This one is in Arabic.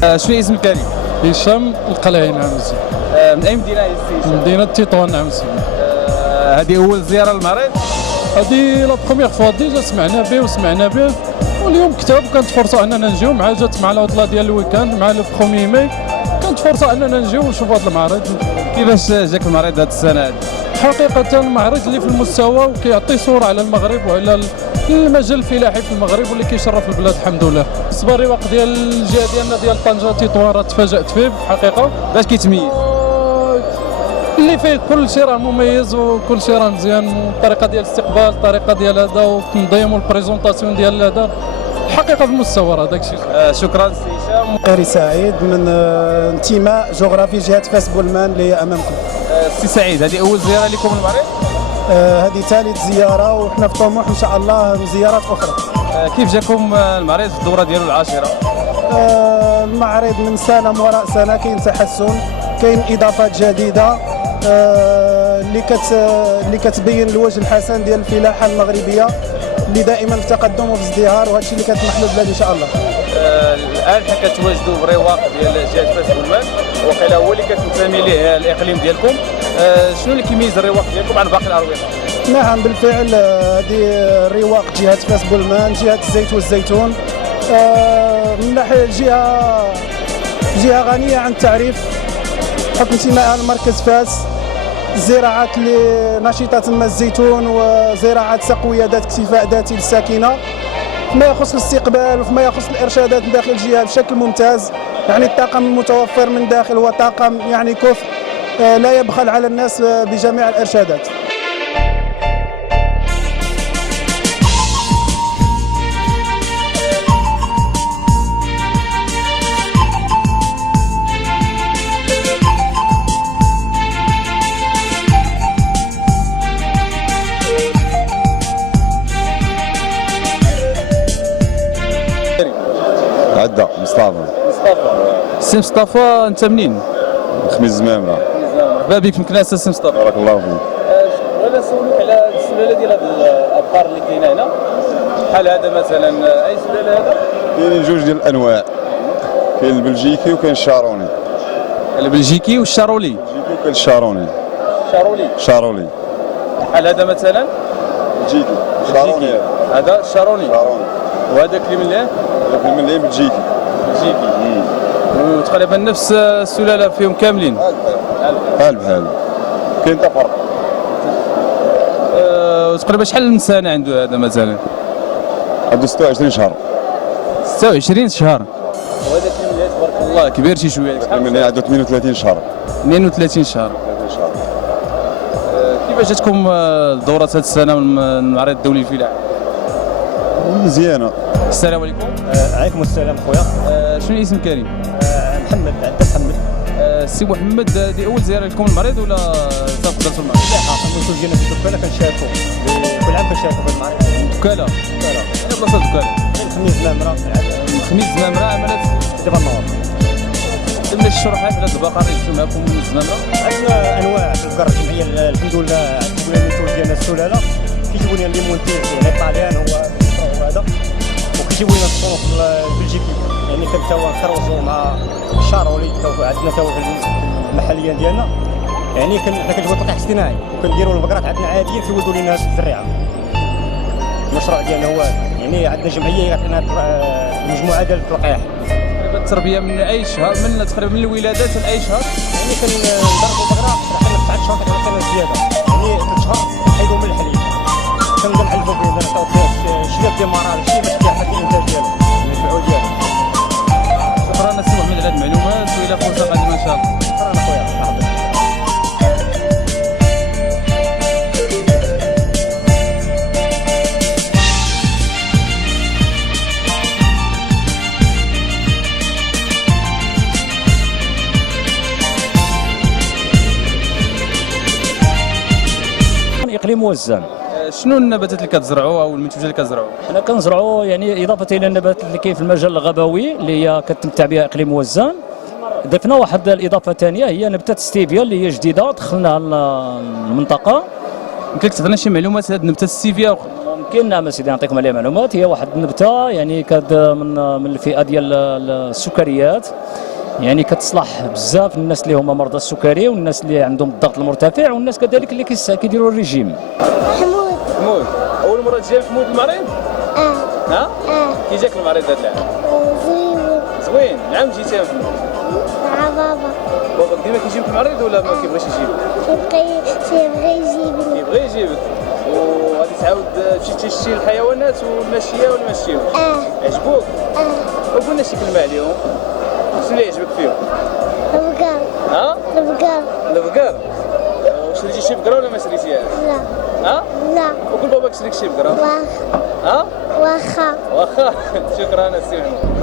شنو اسم الكريم؟ هشام القلعي. نعم مزيان. من اي مدينه يا سي هشام؟ مدينة تطوان. نعم مزيان. هذه اول زياره للمريض؟ هذه لا بروميير فوا ديجا سمعنا به واليوم كتاب كانت فرصه اننا نجيو مع جات مع العطله ديال الويكاند مع لو 1 ماي، كانت فرصه اننا نجيو ونشوفوا هذا المعرض. كيفاش جاك المريض هذه السنه هذه؟ حقيقه المعرض اللي في المستوى وكيعطي صوره على المغرب وعلى المجال الفلاحي في المغرب واللي كيشرف البلاد الحمد لله. بالنسبه للرواق ديال الجهه ديالنا ديال طنجه تطوان راه تفاجات فيه حقيقه. باش كيتميز؟ اللي فيه كل شيء راه مميز وكل شيء راه مزيان، الطريقه ديال الاستقبال، الطريقه ديال هذا والتنظيم والبريزونطاسيون ديال هذا الحقيقه في المستوى راه داك الشيء. شكرا سي هشام. قاري سعيد من انتماء جغرافي جهه فاس بولمان اللي هي امامكم. سي سعيد، هذه اول زياره لكم للمريض؟ هذه ثالث زياره وحنا في طموح ان شاء الله زيارات اخرى. كيف جاكم المريض في الدوره ديالو العاشره؟ المعرض من سنه وراء سنه كاين تحسن، كاين اضافات جديده اللي كتبين الوجه الحسن ديال الفلاحه المغربيه اللي دائما في تقدم وفي ازدهار، وهذا الشيء اللي كتطمح له البلاد ان شاء الله. الان حنا كتواجدوا برواق ديال جهه فاس بولمان، وقيلا هو اللي كتنتمي ليه الاقليم ديالكم. شنو اللي كيميز الرواق ديالكم عن باقي الاروقه؟ نعم بالفعل، هذه الرواق جهه فاس بولمان جهه الزيت والزيتون، من ناحيه جهه غنيه عن التعريف بحكم انتمائها لمركز فاس. الزراعات اللي نشيطه تما الزيتون وزراعه سقويه ذات اكتفاء ذاتي للساكنه، فيما يخص الاستقبال وفيما يخص الارشادات من داخل الجهه بشكل ممتاز. يعني الطاقم المتوفر من داخل هو طاقم يعني كفء، لا يبخل على الناس بجميع الارشادات. عدة مصطفى. سي مصطفى، انت منين؟ خميس زمامرة. مرحبا بك في مكناس سي مصطفى. بارك الله فيك. بغينا نسولوك على السلاله ديال هاد الابقار اللي كاينه هنا، بحال هذا مثلا اي سلاله هذا؟ كاينين جوج ديال الانواع، كاين البلجيكي وكاين الشاروني. البلجيكي والشارولي. البلجيكي وكاين الشاروني. شارولي. بحال هذا مثلا؟ بلجيكي. شاروني. هذا الشاروني. وهذاك اللي من ليه؟ هذاك اللي من ليه بلجيكي. وتقريبا نفس السلاله فيهم كاملين. بحال كاين تا فرق. تقريبا شحال من سنه عنده هذا مثلا؟ عنده 26 شهر. 26 شهر. وهذاك اللي من ليه تبارك الله كبير شي شويه. من ليه عنده 32 شهر. 32 شهر. كيفاش جاتكم دورة هذه السنه من المعرض الدولي للفلاحه؟ مزيانه. السلام عليكم. عليكم السلام خويا. شنو الاسم الكريم؟ محمد عبد محمد. سي محمد، هذه اول زياره لكم للمريض ولا صافي درتوا المريض؟ لا حقا جينا في الدكانه كنشاركوا كل عام كنشاركوا في المعرض. وكاله؟ انا بلاصه الوكاله. خميس زمامره. خميس زمامره عملت دابا النهار. عندنا شي شروحات على هاد البقر اللي جبتوا معكم من زمامره؟ عندنا انواع في الكر الجمعيه الحمد لله، تجيبوا لنا المنتوج ديالنا السلاله، كيجيبوا لنا الليمونتير يعني الطاليان هو هذا، وكيجيبوا لنا الصنوف البلجيكي يعني كنتاو نخرجوا مع الشارولي، عندنا تاو المحليين ديالنا يعني حنا كنجيبوا تلقيح اصطناعي وكنديروا البقرات عندنا عاديين كيولدوا لنا في الزريعه. المشروع ديالنا هو يعني عندنا جمعيه عطينا مجموعه ديال التلقيح. التربيه من اي شهر؟ من تقريبا من الولاده لاي شهر؟ يعني كنضربوا البقره حنا في 9 شهور كنعطينا زياده، يعني 3 شهور حيدوا من الحليب كنبدا نحلفوا به نعطيو شويه ديال المرار شي باش كيعطيك الانتاج ديالو الفعول ديالو. شكرا سي محمد على هذه المعلومات والى فرصه قادمه ان شاء الله. شكرا اخويا. اقليم وزان. شنو النباتات اللي كتزرعوا او المنتوجات اللي كتزرعوا؟ حنا كنزرعوا يعني اضافه الى النبات اللي كاين في المجال الغابوي اللي هي كتمتع بها اقليم وزان، ضفنا واحد الاضافه ثانيه هي نبته ستيفيا اللي هي جديده دخلناها المنطقه. يمكن لك تعطينا شي معلومات هذه نبته ستيفيا؟ كاين نعم سيدي نعطيكم عليها معلومات. هي واحد النبته يعني من الفئه ديال السكريات، يعني كتصلح بزاف الناس اللي هما مرضى السكري والناس اللي عندهم الضغط المرتفع والناس كذلك اللي كيديروا الريجيم. حمود اول مره تجي حمود المريض؟ ها؟ كي جاك المريض هذا العام؟ زوين. العام جيتي يا محمود؟ مع بابا. باباك ديما كيجيبك المريض ولا ما كيبغيش يجيبك؟ كيبغي يجيبني. كيبغي يجيبك. وغادي تعاود تمشي تشتي الحيوانات والماشيه ولا ما تشتيوش؟ عجبوك؟ وقلنا شي كلمه عليهم. شنو اللي يعجبك فيهم؟ البقر. ها؟ البقر. البقر. شريتي شي بقره ولا ما شريتيهاش؟ لا. ها؟ لا. وقول باباك شريك شي بقره. واخا. ها؟ واخا. واخا. شكرا السي محمود.